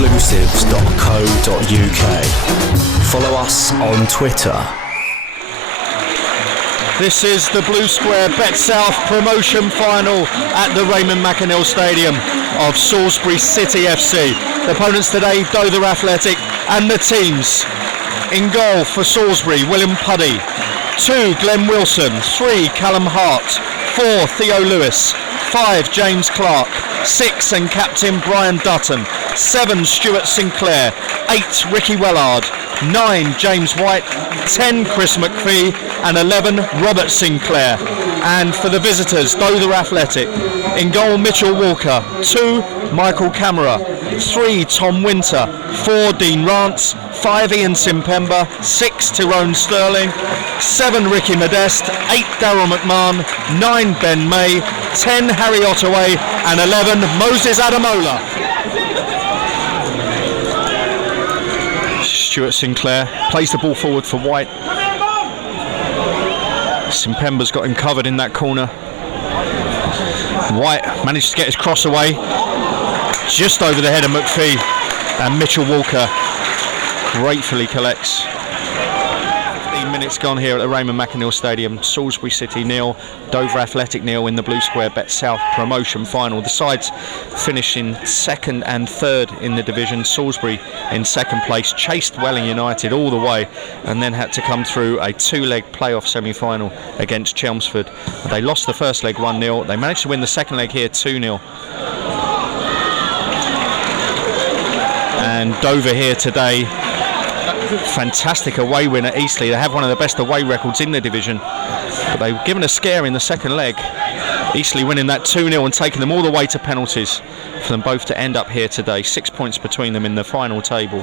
exclusives.co.uk. Follow us on Twitter. This is the Blue Square Bet South promotion final at the Raymond McAneill Stadium of Salisbury City FC. The opponents today, Dover Athletic, and the teams. In goal for Salisbury, William Puddy. 2, Glenn Wilson. 3, Callum Hart. 4, Theo Lewis. 5, James Clark. 6, and captain Brian Dutton. 7, Stuart Sinclair. 8, Ricky Wellard. 9, James White. 10, Chris McPhee. And 11, Robert Sinclair. And for the visitors, Dover Athletic. In goal, Mitchell Walker. 2, Michael Camera. 3, Tom Winter. 4, Dean Rance. 5, Ian Simpemba. 6, Tyrone Sterling. 7, Ricky Modeste. 8, Daryl McMahon. 9, Ben May. 10, Harry Ottaway. And 11, Moses Adamola. Stuart Sinclair plays the ball forward for White. Simpemba's got him covered in that corner. White managed to get his cross away just over the head of McPhee, and Mitchell Walker gratefully collects. 15 minutes gone here at the Raymond McAneill Stadium. Salisbury City 0, Dover Athletic 0 in the Blue Square Bet South promotion final. The sides finishing second and third in the division. Salisbury in second place, chased Welling United all the way, and then had to come through a 2-leg playoff semi-final against Chelmsford. They lost the first leg 1-0. They managed to win the second leg here 2-0. And Dover here today, fantastic away win at Eastleigh. They have one of the best away records in the division, but they were given a scare in the second leg. Eastleigh winning that 2-0 and taking them all the way to penalties for them both to end up here today. 6 points between them in the final table.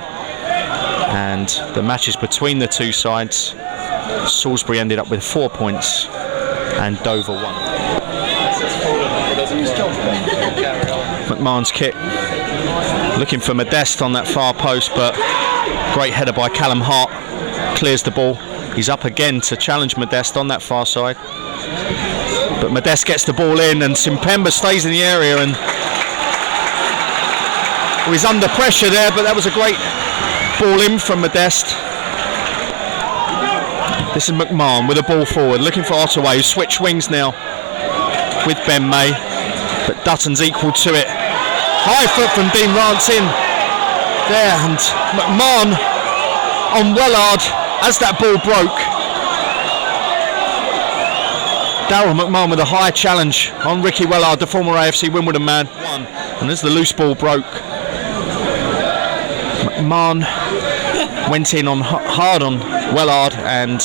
And the matches between the two sides, Salisbury ended up with 4 points and Dover 1. McMahon's kick, looking for Modeste on that far post, but great header by Callum Hart, clears the ball. He's up again to challenge Modeste on that far side, but Modeste gets the ball in, and Simpemba stays in the area, and he's under pressure there, but that was a great ball in from Modeste. This is McMahon with a ball forward, looking for Ottaway, who switch wings now with Ben May, but Dutton's equal to it. High foot from Dean Rance in there, and McMahon on Wellard as that ball broke. Daryl McMahon with a high challenge on Ricky Wellard, the former AFC Wimbledon man. And as the loose ball broke, McMahon went in on hard on Wellard, and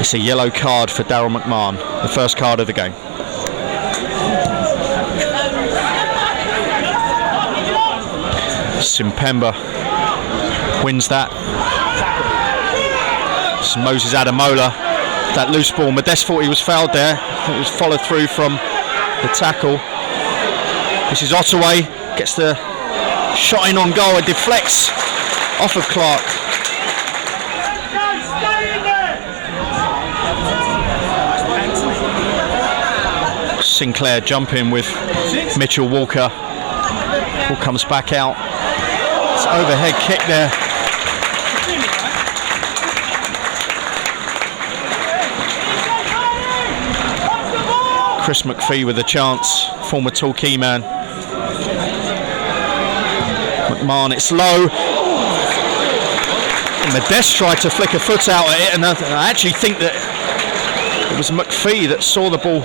it's a yellow card for Daryl McMahon, the first card of the game. Simpemba wins that. It's Moses Adamola. That loose ball, Modeste thought he was fouled there. It was followed through from the tackle. This is Ottaway, gets the shot in on goal. It deflects off of Clark. Sinclair jumping with Mitchell Walker. Ball comes back out. It's overhead kick there. Chris McPhee with a chance, former Torquay man. McMahon, it's low. And Modeste tried to flick a foot out at it, and I actually think that it was McPhee that saw the ball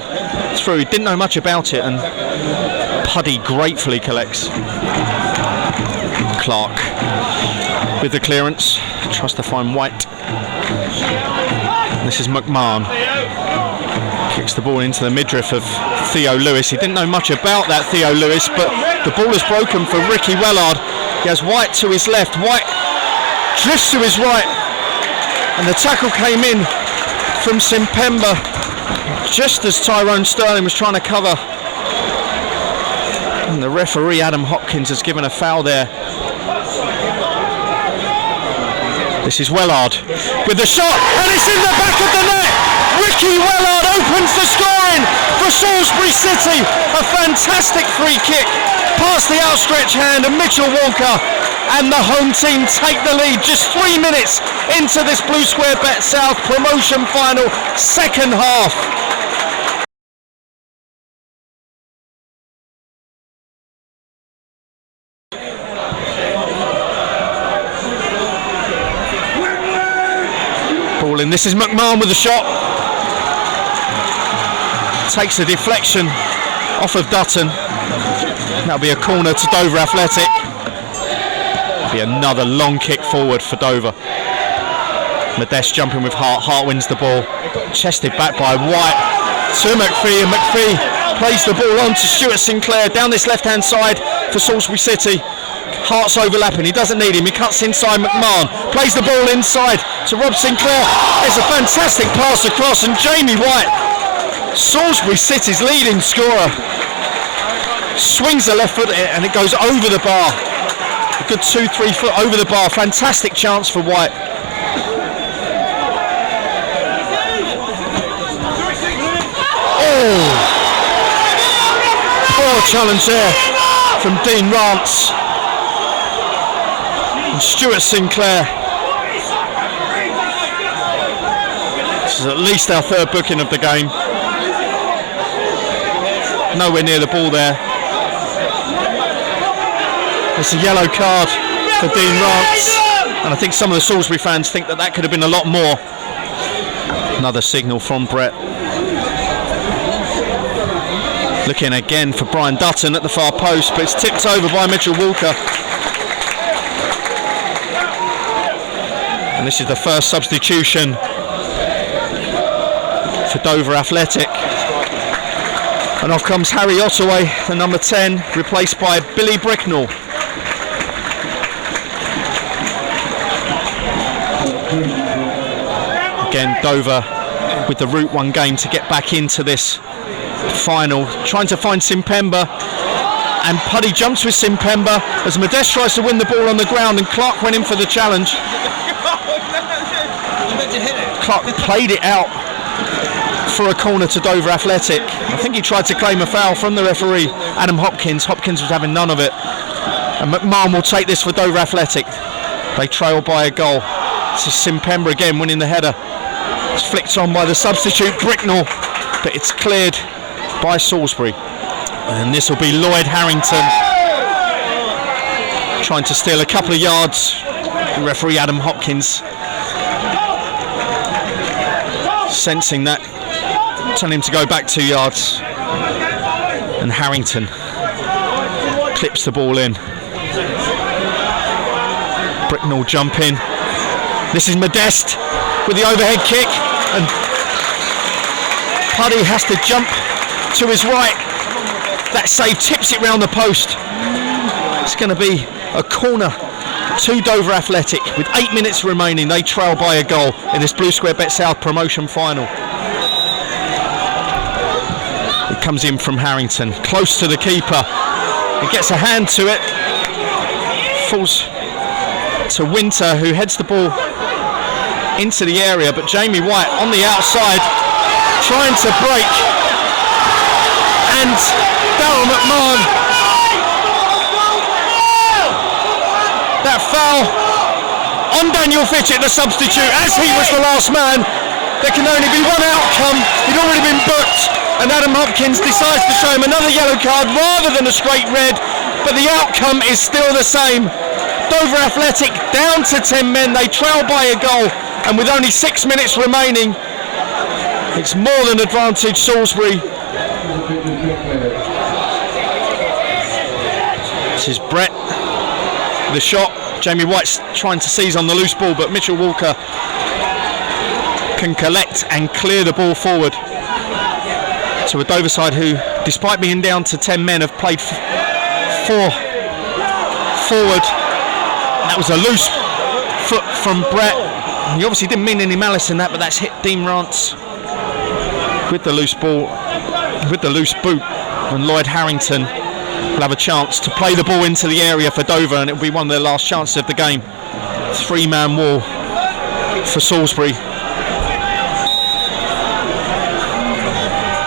through. He didn't know much about it, and Puddy gratefully collects. Clark with the clearance, tries to find White. This is McMahon. Kicks the ball into the midriff of Theo Lewis. He didn't know much about that, Theo Lewis, but the ball is broken for Ricky Wellard. He has White to his left. White drifts to his right, and the tackle came in from Simpemba just as Tyrone Sterling was trying to cover. And the referee, Adam Hopkins, has given a foul there. This is Wellard with the shot, and it's in the back of the net. Ricky Wellard opens the scoring for Salisbury City, a fantastic free kick past the outstretched hand of Mitchell Walker, and the home team take the lead just 3 minutes into this Blue Square Bet South promotion final, second half. Ball in, this is McMahon with the shot. Takes a deflection off of Dutton. That'll be a corner to Dover Athletic. That'll be another long kick forward for Dover. Modeste jumping with Hart. Hart wins the ball. Chested back by White to McPhee, and McPhee plays the ball on to Stuart Sinclair down this left-hand side for Salisbury City. Hart's overlapping, he doesn't need him, he cuts inside. McMahon plays the ball inside to Rob Sinclair. It's a fantastic pass across, and Jamie White, Salisbury City's leading scorer, swings the left foot and it goes over the bar. A good 2-3 foot over the bar. Fantastic chance for White. Oh! Poor challenge there from Dean Rance. And Stuart Sinclair. This is at least our third booking of the game. Nowhere near the ball there. It's a yellow card for Dean Rance, and I think some of the Salisbury fans think that could have been a lot more. Another signal from Brett. Looking again for Brian Dutton at the far post, but it's tipped over by Mitchell Walker. And this is the first substitution for Dover Athletic. And off comes Harry Ottaway, the number 10, replaced by Billy Bricknell. Again, Dover with the Route 1 game to get back into this final, trying to find Simpemba, and Puddy jumps with Simpemba as Modeste tries to win the ball on the ground, and Clark went in for the challenge. Clark played it out for a corner to Dover Athletic. I think he tried to claim a foul from the referee, Adam Hopkins. Hopkins was having none of it. And McMahon will take this for Dover Athletic. They trail by a goal. This is Simpemba again winning the header. It's flicked on by the substitute Bricknell, but it's cleared by Salisbury. And this will be Lloyd Harrington trying to steal a couple of yards. The referee Adam Hopkins sensing that, telling him to go back 2 yards, and Harrington clips the ball in. Bricknell jump in. This is Modeste with the overhead kick, and Puddy has to jump to his right. That save tips it round the post. It's going to be a corner to Dover Athletic with 8 minutes remaining. They trail by a goal in this Blue Square Bet South promotion final. It comes in from Harrington, close to the keeper. He gets a hand to it. Falls to Winter, who heads the ball into the area, but Jamie White on the outside trying to break, and Darryl McMahon, that foul on Daniel Fitchett, the substitute, as he was the last man. There can only be one outcome. He'd already been booked, and Adam Hopkins decides to show him another yellow card rather than a straight red, but the outcome is still the same. Dover Athletic down to 10 men. They trail by a goal, and with only 6 minutes remaining, it's more than advantage Salisbury. This is Brett, the shot. Jamie White's trying to seize on the loose ball, but Mitchell Walker can collect and clear the ball forward to a Dover side who, despite being down to 10 men, have played 4 forward. That was a loose foot from Brett. He obviously didn't mean any malice in that, but that's hit Dean Rance with the loose ball, with the loose boot, and Lloyd Harrington will have a chance to play the ball into the area for Dover, and it'll be one of their last chances of the game. 3-man wall for Salisbury.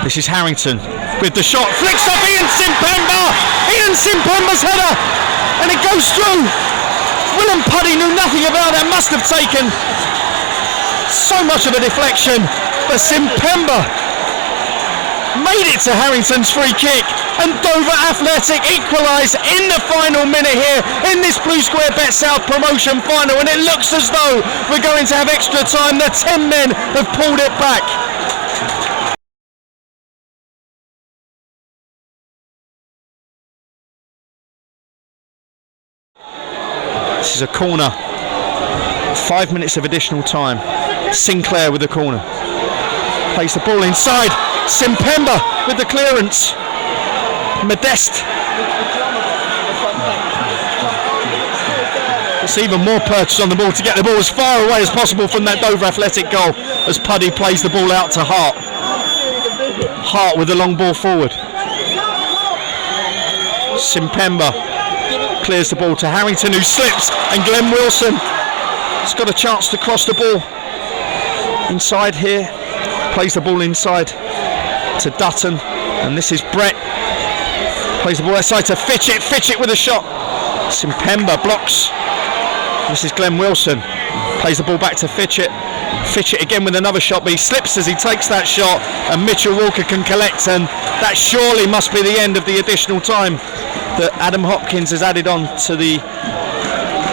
This is Harrington with the shot, flicks off Ian Simpemba! Ian Simpemba's header, and it goes through. Willem Puddy knew nothing about that, must have taken so much of a deflection, but Simpemba made it to Harrington's free kick, and Dover Athletic equalise in the final minute here in this Blue Square Bet South promotion final, and it looks as though we're going to have extra time. The 10 men have pulled it back. This is a corner. 5 minutes of additional time. Sinclair with the corner. Plays the ball inside. Simpemba with the clearance. Modeste. It's even more purchase on the ball to get the ball as far away as possible from that Dover Athletic goal as Puddy plays the ball out to Hart. Hart with the long ball forward. Simpemba clears the ball to Harrington, who slips, and Glenn Wilson has got a chance to cross the ball inside here. Plays the ball inside to Dutton, and this is Brett. Plays the ball outside to Fitchett. Fitchett with a shot. Simpemba blocks. This is Glenn Wilson. Plays the ball back to Fitchett. Fitchett again with another shot, but he slips as he takes that shot, and Mitchell Walker can collect, and that surely must be the end of the additional time that Adam Hopkins has added on to the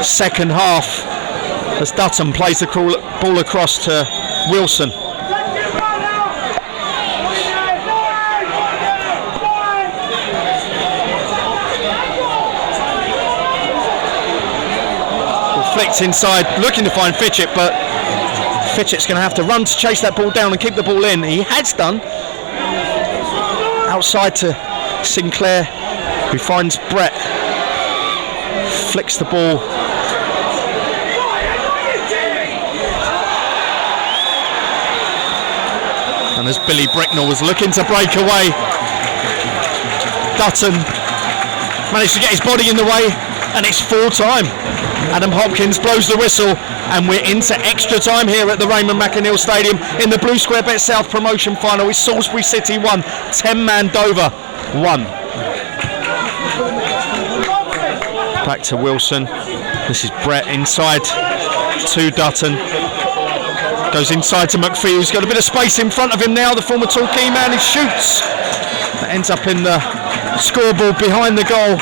second half as Dutton plays the ball across to Wilson. Flicked inside, looking to find Fitchett, but Fitchett's going to have to run to chase that ball down and keep the ball in. He has done. Outside to Sinclair, who finds Brett. Flicks the ball. And as Billy Bricknell was looking to break away, Dutton managed to get his body in the way, and it's full time. Adam Hopkins blows the whistle, and we're into extra time here at the Raymond McAneal Stadium in the Blue Square Bet South promotion final. It's Salisbury City 1, 10-man Dover 1. Back to Wilson. This is Brett inside to Dutton. Goes inside to McPhee, who's got a bit of space in front of him now. The former Torquay man, he shoots. That ends up in the scoreboard behind the goal.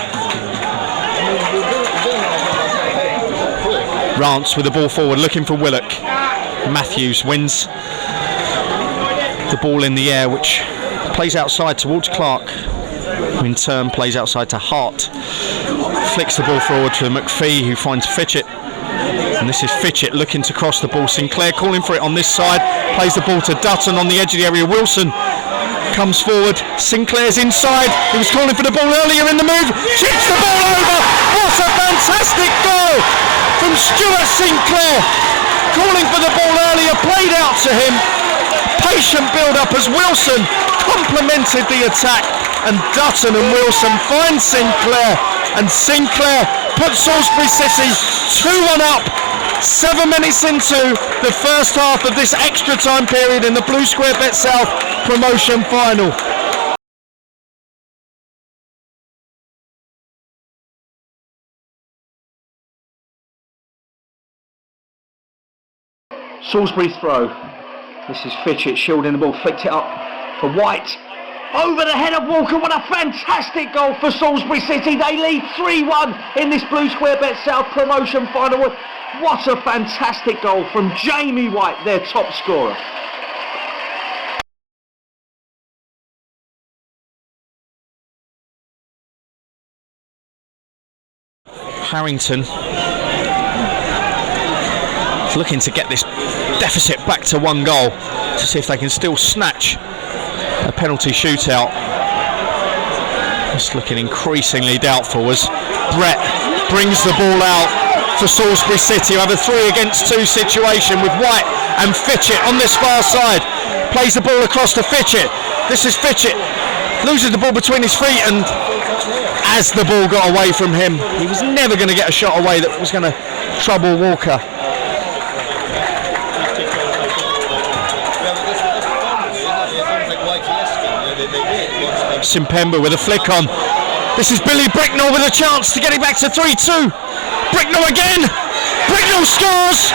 Rance with the ball forward, looking for Willock. Matthews wins the ball in the air, which plays outside towards Clark, who in turn plays outside to Hart. Flicks the ball forward to McPhee, who finds Fitchett. And this is Fitchett looking to cross the ball. Sinclair calling for it on this side. Plays the ball to Dutton on the edge of the area. Wilson comes forward. Sinclair's inside. He was calling for the ball earlier in the move. Chips the ball over. What a fantastic goal from Stuart Sinclair. Calling for the ball earlier. Played out to him. Patient build-up as Wilson complemented the attack. And Dutton and Wilson find Sinclair. And Sinclair puts Salisbury City 2-1 up. 7 minutes into the first half of this extra time period in the Blue Square Bet South promotion final. Salisbury throw. This is Fitchett shielding the ball, flicked it up for White. Over the head of Walker. What a fantastic goal for Salisbury City. They lead 3-1 in this Blue Square Bet South promotion final. What a fantastic goal from Jamie White, their top scorer. Harrington looking to get this deficit back to 1 goal to see if they can still snatch a penalty shootout. It's looking increasingly doubtful as Brett brings the ball out for Salisbury City. Have a 3 against 2 situation with White and Fitchett on this far side. Plays the ball across to Fitchett. This is Fitchett. Loses the ball between his feet, and as the ball got away from him, he was never going to get a shot away that was going to trouble Walker. Simpemba with a flick on. This is Billy Bricknell with a chance to get it back to 3-2. Bricknell again. Bricknell scores.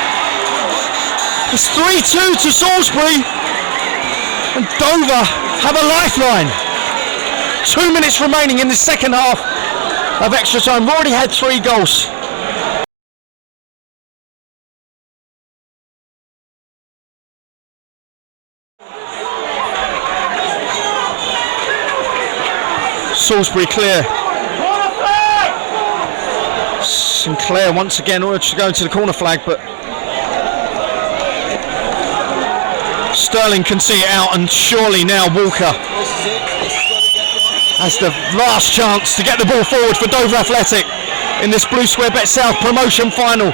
It's 3-2 to Salisbury. And Dover have a lifeline. 2 minutes remaining in the second half of extra time. We've already had 3 goals. Salisbury clear. Sinclair once again ordered to go into the corner flag, but Sterling can see it out, and surely now Walker has the last chance to get the ball forward for Dover Athletic in this Blue Square Bet South promotion final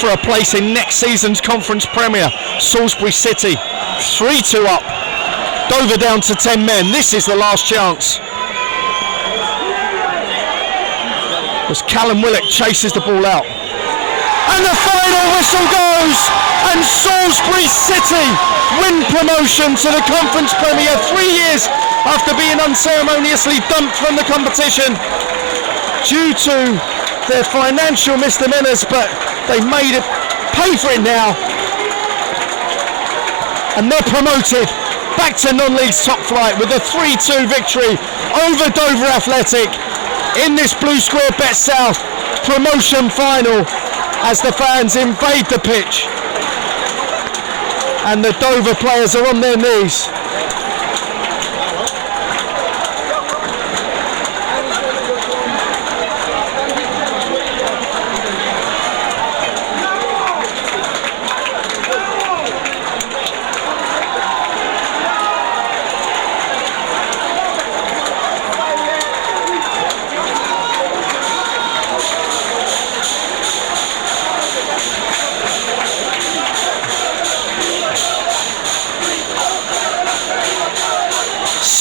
for a place in next season's Conference Premier. Salisbury City 3-2 up. Dover down to 10 men. This is the last chance. As Callum Willock chases the ball out. And the final whistle goes, and Salisbury City win promotion to the Conference Premier 3 years after being unceremoniously dumped from the competition due to their financial misdemeanors, but they made it pay for it now, and they're promoted back to non-league's top flight with a 3-2 victory over Dover Athletic in this Blue Square Bet South promotion final, as the fans invade the pitch and the Dover players are on their knees.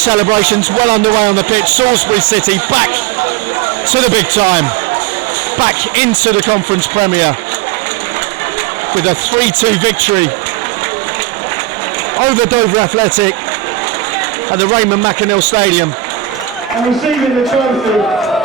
Celebrations well underway on the pitch. Salisbury City back to the big time, back into the Conference Premier with a 3-2 victory over Dover Athletic at the Raymond McAneill Stadium. And receiving the trophy